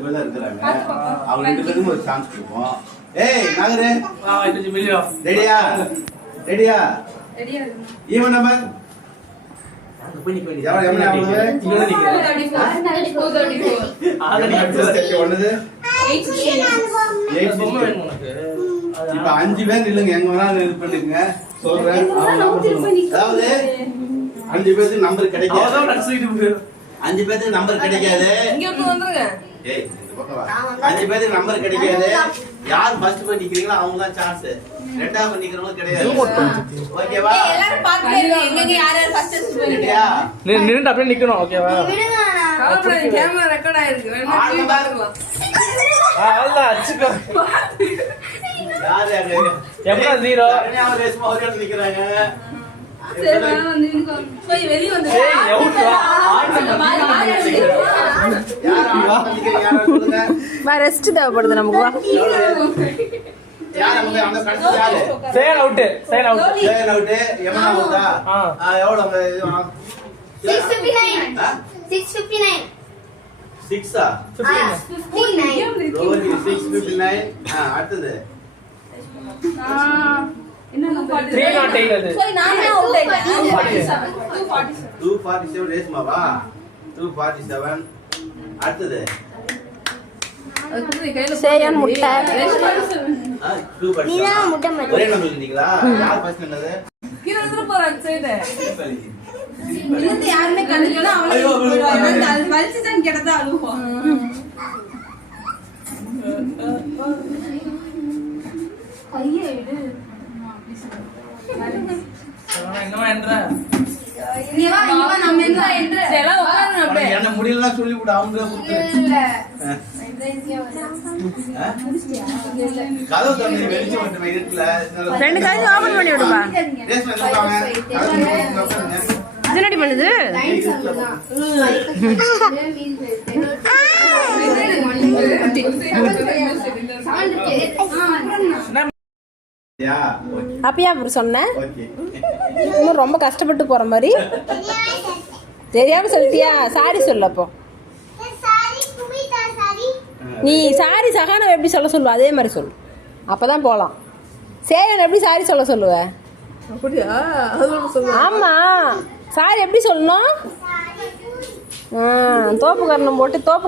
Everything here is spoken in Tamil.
இருக்கிறாங்க. அவங்க 2 பேருக்கும் ஒரு சான்ஸ் கொடுப்போம். ஏய் நாகரே, ரெடியா? ரெடியா? ஈவன் நம்பர் இப்ப 5 பேர் நில்லுங்க. எங்க வேணாலும் இது பண்ணிருங்க. சொல்றேன். அதாவது 5 பேருக்கு நம்பர் கிடைக்காது. 5 பேருக்கு நம்பர் கிடைக்காது. ஏய், இந்த பக்கம் வா. 5 பேருக்கு நம்பர் கிடைக்காது. யார் ஃபர்ஸ்ட் போய் நிக்கிறீங்களோ அவங்க தான் சான்ஸ். ரெண்டாவது போய் நிக்கிறவங்க கிடையாது. ஓகேவா? எல்லாரும் பாத்துங்க. எங்க யார் யார் ஃபர்ஸ்ட் போயிட்டியா? நின்னு அப்படியே நிக்கணும். ஓகேவா? கவர்மெண்ட் கேமரா ரெக்கார்ட் ஆயிருக்கு. வேணா போய் பாருங்க. அவ்வளவுதான் அச்சுக்கோ. யார் யார்? எப்படா 0? தனியா ரேஸ்மா ஒரு இடத்துல நிக்கறாங்க. சரி நான் வந்து போய் வெளிய வந்து ஏய் எவுட் வா. யார் நிக்கிறீங்க? யார் சொல்லுங்க. வா ரெஸ்ட் தேவைப்படுது நமக்கு. வா யார் அவங்க அந்த கடைசி யாரு? சேன் அவுட். சேன் அவுட். சேன் அவுட். எமனா அவுட்டா? எவ்வளவு அவங்க 659. 659. 6ஆ? 59. ரோஹினி 659. அடுத்து என்ன நம்பர் 308 அது. போய் நானே அவுட் ஆயிட்டேன். 247 ரேஸ்மாவா? 247. அடுத்து சேயான் முட்டை. 247. நீனா முட்டை மாதிரி. ஒரே நம்பர் இருந்தீங்களா? யார் ஃபர்ஸ்ட் என்னது? கீழ இருந்து போறாங்க சைடு. இருந்து யாருமே கண்டுக்கல. அவளே அது வலிச்சுதான் கிடந்தா அழுவோம். கையை எடு. என்னமா என்ற? நீ வா நம்ம என்ற எல்லாம் உட்காருங்க அப்படியே. என்ன முடியலன்னா சொல்லி விடு. அவங்க கதவு தண்ணி வெளிச்சம் மட்டுமே இருட்டுல. 2 கையும் ஓபன் பண்ணி விடுப்பா. ரேஸ்மா சொல்றாங்க. என்னடி பண்ணுது? Yeah okay. அப்பயா அப்படி சொன்னேன். ஓகே. இன்னும் ரொம்ப கஷ்டப்பட்டு போற மாதிரி தெரியாம சொல்லிட்டியா? சாரி சொல்லு. அப்போ சாரி குமிதா சாரி. நீ சாரி சகானம் எப்படி சொல்ல சொல்லுவ அதே மாதிரி சொல்லு. அப்பதான் போலாம். சேயன் எப்படி சாரி சொல்ல சொல்லுவ? அப்படியா? அது சொல்லுங்க. ஆமா சாரி எப்படி சொல்லணும்? தோப்பு கரணம் போட்டு தோப்பு